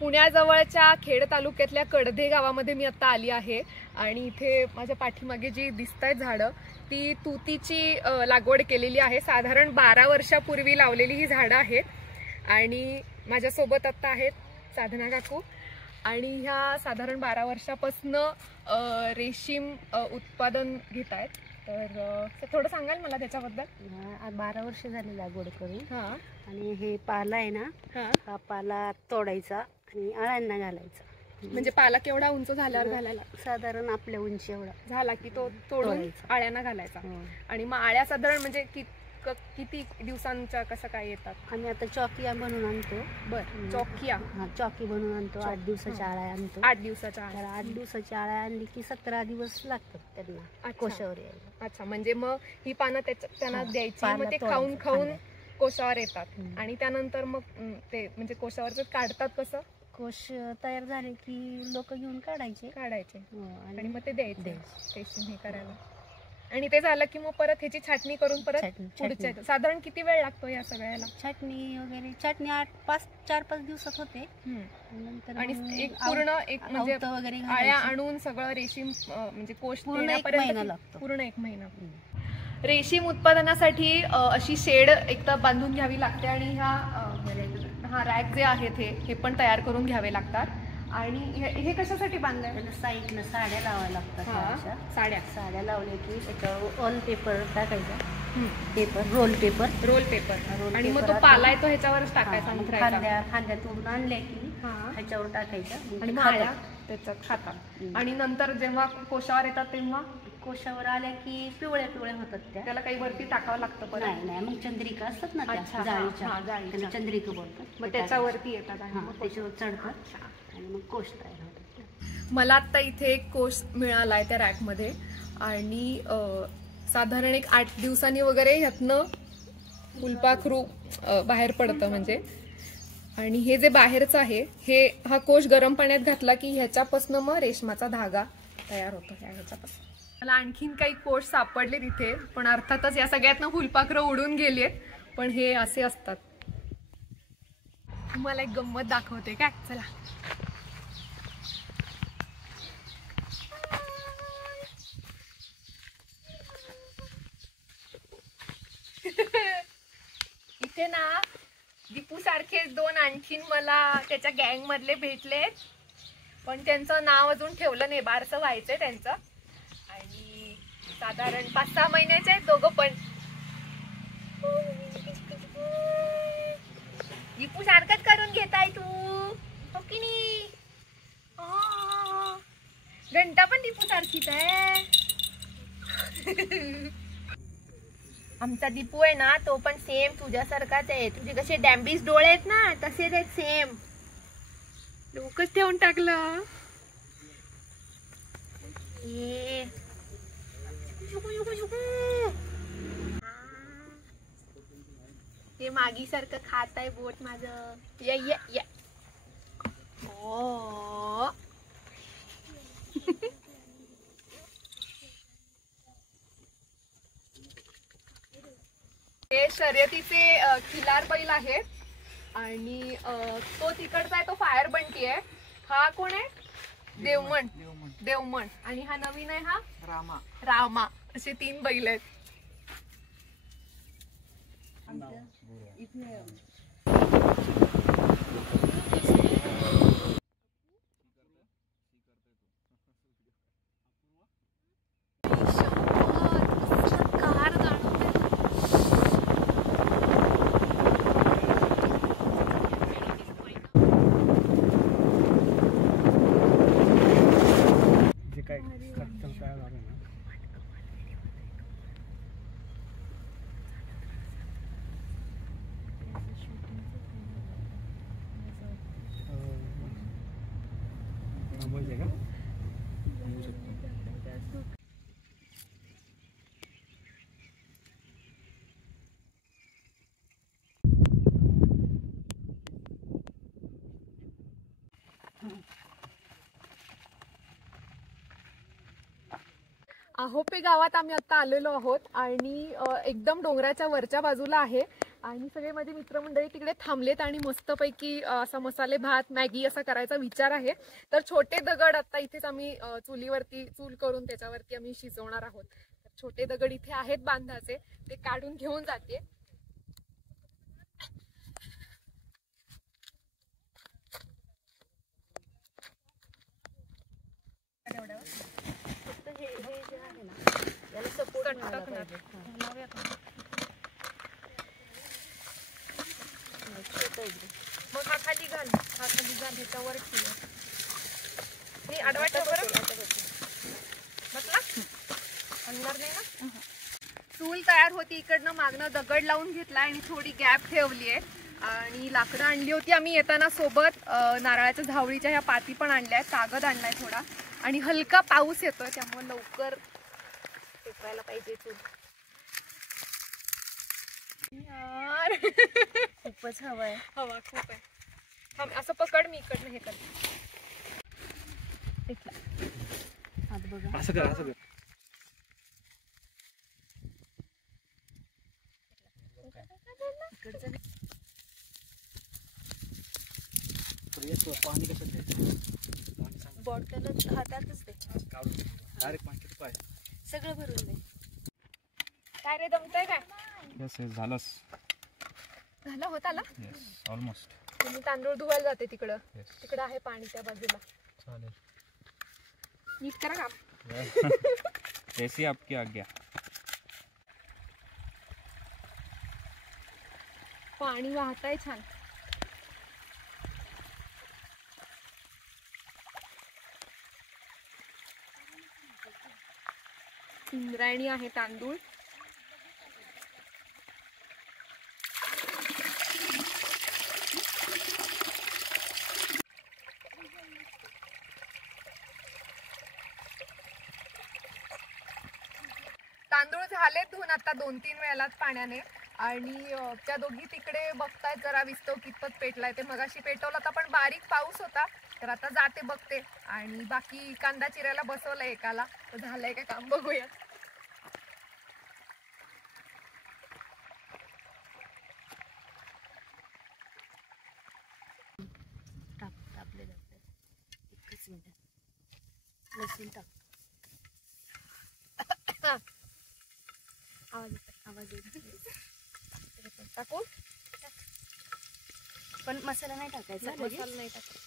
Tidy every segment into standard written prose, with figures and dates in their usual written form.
पुण्याजवळच्या खेड तालुक्यातल्या कडधे गावामध्ये मी आता आली आहे आणि इथे माझ्या पाठीमागे जी दिसतायत झाडं ती तुतीची लागवड केलेली आहे। साधारण 12 वर्षापूर्वी लावलेली ही झाडं आहेत आणि माझ्यासोबत आता आहेत साधना काकू आणि ह्या साधारण 12 वर्षापासून रेशीम उत्पादन घेत आहेत। तर थोडं सांगाल मला त्याच्याबद्दल? 12 वर्ष झाली लागवड करून। हां, आणि हे पाला आहे ना, हा पाला तोडायचा आणि अळ्यांना घालायचा। म्हणजे पाला केवढा उंच झाल्यावर घालायला? साधारण आपल्या उंची एवढा झाला की तो तोडून आळ्यांना घालायचा। आणि मग आळ्या साधारण म्हणजे किती दिवसांच्या कसं काय येतात? आम्ही आता चौकिया बनवून आणतो। बरं, चौकिया? हा, चौकी बनवून आणतो। 8 दिवसाच्या आळ्या आणतो। 8 दिवसाच्या आळ्या? 8 दिवसाच्या आळ्या आणली की 17 दिवस लागतात त्यांना कोशावर यायला। अच्छा, म्हणजे मग ही पानं त्यांना द्यायची, मग ते खाऊन खाऊन कोशावर येतात आणि त्यानंतर मग ते म्हणजे कोशावरच काढतात कसं? कोश तयार झाले की लोक घेऊन काढायचे आणि मग ते द्यायचे रेशीम हे करायला। आणि ते झालं की मग परत ह्याची छाटणी करून परत पुढच्या साधारण किती वेळ लागतो या सगळ्याला? छाटणी वगैरे 4-5 दिवसात होते। नंतर आणि एक पूर्ण एक म्हणजे वगैरे आळ्या आणून सगळं रेशीम म्हणजे कोश येण्यापर्यंत पूर्ण 1 महिना। रेशीम उत्पादनासाठी अशी शेड एकदा बांधून घ्यावी लागते आणि हा रॅक जे आहेत हे पण तयार करून घ्यावे लागतात। आणि हे कशासाठी बांधलंय? साईडला साड्या लावायला लागतात। साड्या लावले की त्याच्यावर ऑल पेपर टाकायचा। रोल पेपर आणि मग तो पाला आहे तो ह्याच्यावरच टाकायचा। फांद्या तोडून आणल्या की ह्याच्यावर टाकायचा आणि मग आळ्या त्याच्यात खातात। आणि नंतर जेव्हा कोशावर येतात तेव्हा कोशावर आल्या की पिवळ्या होतात त्याला काही वरती टाकावं लागतं? नाही, मग चंद्रिका असतात ना जाळीच्या, चंद्रिका बोलतात। मग त्याच्यावरती येतात त्याच्यावर चढतात आणि मग कोश तयार होतात। मला आता इथे एक कोश मिळालाय त्या रॅक मध्ये आणि साधारण एक 8 दिवसांनी वगैरे ह्यातनं फुलपाखरू बाहेर पडतं म्हणजे। आणि हे जे बाहेरचं आहे हा कोश गरम पाण्यात घातला की ह्याच्यापासून मग रेशमाचा धागा तयार होतो ह्याच्यापासून। मला आणखीन काही कोश सापडले तिथे, पण अर्थातच या सगळ्यातनं फुलपाखरं उडून गेलीत, पण हे असे असतात। तुम्हाला एक गंमत दाखवते काय, चला। इथे ना दीपू सारखे 2 आणखीन मला त्याच्या गँग मधले भेटले, पण त्यांचं नाव अजून ठेवलं नाही, बारसं व्हायचंय त्यांचं। आणि साधारण 5-6 महिन्याचे आहेत दोघं पण। दीपू सारखंच करून घेताय तू, हो की नाही? घंटा पण दीपू सारखीच आहे। आमचा दीपू आहे ना तो पण सेम तुझ्यासारखाच आहे। तुझे कसे डॅम्बिस डोळे आहेत ना तसेच आहेत सेम। डोकंच ठेवून टाकलं। हे मागी सारखं खात आहे बोट माझं। ये ओ हे शर्यतीचे खिलार बैल आहेत आणि तो तिकडचा आहे तो फायर बंटी आहे। हा कोण आहे? देवमन। आणि हा नवीन आहे हा रामा। असे 3 बैल आहेत। आहोपे गावात आम्ही आता आलेलो आहोत आणि एकदम डोंगराच्या वरच्या बाजूला आहे आणि सगळे माझे मित्रमंडळी तिकडे थांबलेत आणि मस्तपैकी असा मसाले भात मॅगी असा करायचा विचार आहे. तर छोटे दगड आता इथेच आम्ही चुलीवरती चूल करून त्याच्यावरती आम्ही शिजवणार आहोत. तर छोटे दगड इथे आहेत बांधाचे, ते काढून घेऊन जाते. फक्त हे जे आहे ना याला सपोर्ट मिळाला पाहिजे. मग हा खाली घाल, हा खाली घाल, ह्याच्यावर ठेव. मी आडवा ठेव बरं. बसला अंदर नाही ना. चूल तयार होती, इकडनं मागणं दगड लावून घेतला आणि थोडी गॅप ठेवली आहे. आणि लाकडं आणली होती आम्ही येताना सोबत. नारळाच्या झावळीच्या ह्या पाती पण आणल्या आहेत, कागद आणलाय थोडा. आणि हलका पाऊस येतोय त्यामुळे लवकर पेटवायला पाहिजे चूल. यार खूपच हवा आहे. हवा खूप आहे. थांब असं पकड, मी इकडनं हे करते. हात बघा. असं कर, असं कर. पाणी कसं बॉटल हातातच दे, काढून डायरेक्ट पाणी पाय सगळं भरून दे. काय रे, दमतंय काय? यस यस झालंस. झालं होत आला. Yes almost. मी तांदूळ धुवायला जाते तिकडं. Yes. तिकडं आहे पाणी त्या बाजूला. चालेल. नीट करा काम. जैसी आपकी आज्ञा. पाणी वाहतंय छान. इंद्रायणी आहे तांदूळ. तांदूळ झाले धुवून आता 2-3 वेळात पाण्याने. आणि त्या दोघी तिकडे बघतायत जरा विस्तव कितपत पेटलाय ते. मगाशी पेटवलं होता पण बारीक पाऊस होता, तर आता जाते बघते. आणि बाकी कांदा चिरायला बसवलंय एकाला, तर झालंय का काम बघूया. टाकले जाते. एकच मिनिट. लसूण टाक. आवाज येतो. टाकू पण मसाला नाही टाकायचा. मसाला नाही टाकायचा.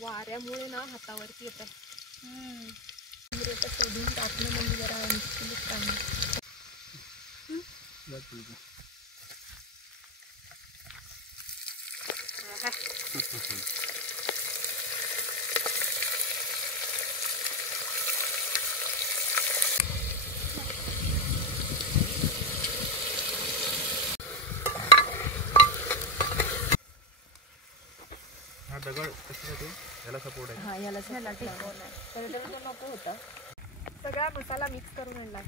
वाऱ्यामुळे ना हातावरती येतात. शोधून टाकलं म्हणजे जरा मुश्किलच काम. हा दगड कशासाठी? याला सपोर्ट आहे. हा याला टेकवलाय. तर तो नको होता. सगळा मसाला मिक्स करून आणला.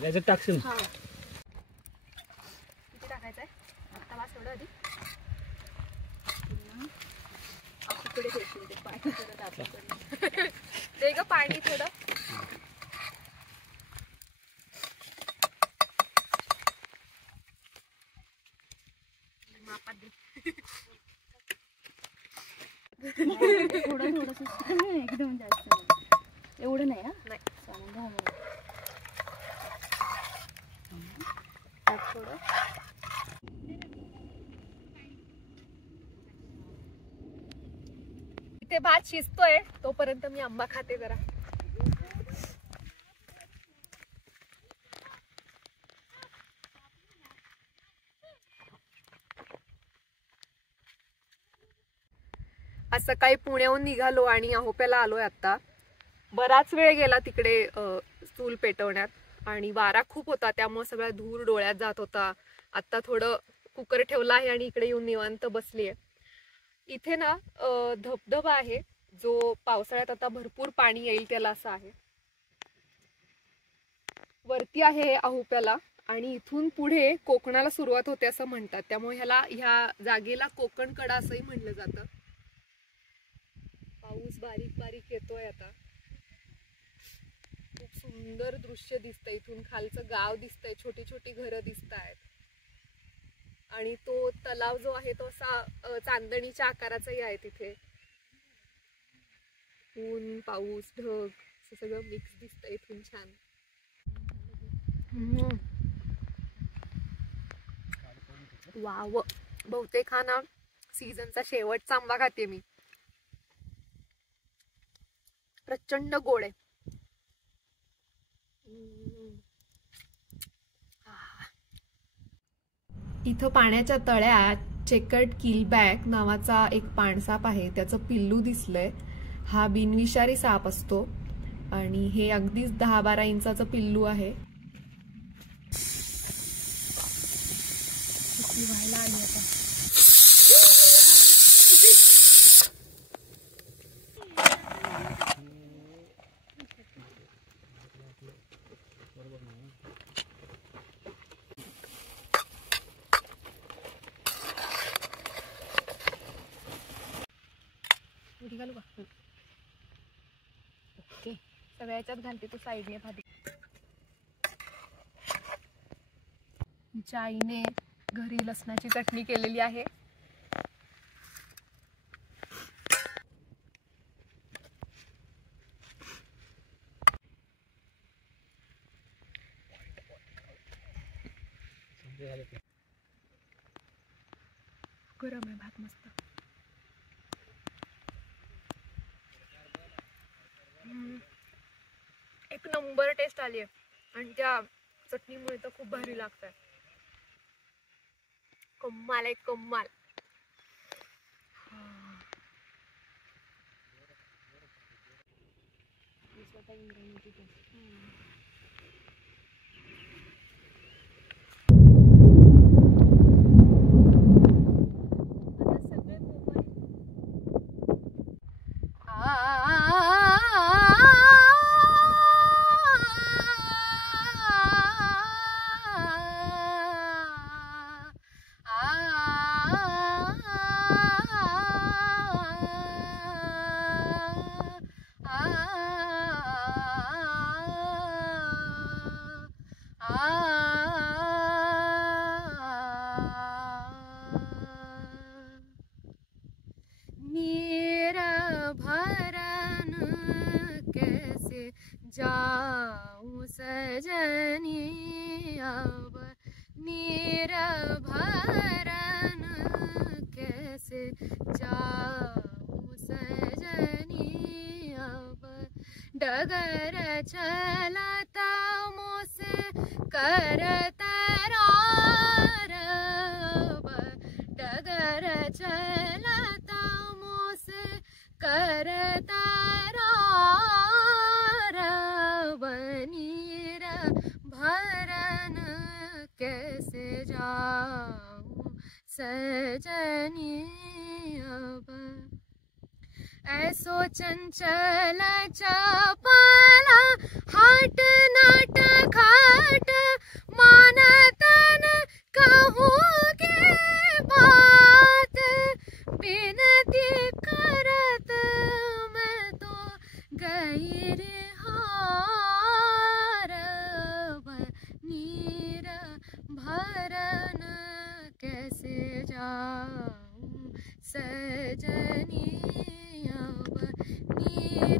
त्याच्यात टाकशील. किती टाकायचंय आता? वास एवढं आधी आपल्याकडे घ्यायचं ते पाणी. ते ग पाणी थोडं. मापात दे. थोडं थोडंसं, एकदम जास्त एवढं नाही. नाही थोडं. इथे भात शिजतोय तोपर्यंत मी आंबा खाते जरा. आज सकाळी पुण्याहून निघालो आणि आहोप्याला आलोय आता. बराच वेळ गेला तिकडे चूल पेटवण्यात. आणि वारा खूप होता त्यामुळे सगळा धूर डोळ्यात जात होता. आता थोडं कुकर ठेवला आहे आणि इकडे येऊन निवांत बसलीये. इथे ना धबधबा आहे, जो पावसाळ्यात आता भरपूर पाणी येईल त्याला असा आहे. वरती आहे आहुप्याला आणि इथून पुढे कोकणाला सुरुवात होते असं म्हणतात, त्यामुळे ह्या जागेला कोकण कडा असंही म्हणलं जातं. पाऊस बारीक बारीक येतोय आता. खूप सुंदर दृश्य दिसतंय. इथून खालचं गाव दिसतंय, छोटी छोटी घरं दिसतायत आणि तो तलाव जो आहे तो असा चांदणीच्या आकाराचाही आहे. तिथे ऊन, पाऊस, ढग असं सगळं मिक्स दिसतंय इथून. छान. वाव, बहुतेक हा ना सीझनचा शेवटचा आंबा खाते मी. प्रचंड गोड आहे. इथं पाण्याच्या तळ्यात चेकर्ड किलबॅक नावाचा एक पाणसाप आहे. त्याचं पिल्लू दिसलंय. हा बिनविषारी साप असतो आणि हे अगदीच 10-12 इंचाचं पिल्लू आहे. व्हायला आली आता. घालू का? ओके, सगळ्याच्यात घालते. तू साईडने भाजी. आईने घरी लसणाची चटणी केलेली आहे. गरम आहे भात मस्त. एक नंबर टेस्ट आली आहे आणि त्या चटणीमुळे तर खूप भारी लागतंय. कमाल आहे, कमाल. जाऊं सजनी अब नीर भरन कैसे जाऊं सजनी अब डगर चलता मोसे करता रब डगर चलता मोसे करता नीर भरन कैसे जाऊं सजनी अब ऐसो चंचल चपला हाट नाट खाट मान तन कहूँगे बात बिनती करत मैं तो गई रे भरन कैसे जाऊं सजनी अब नीर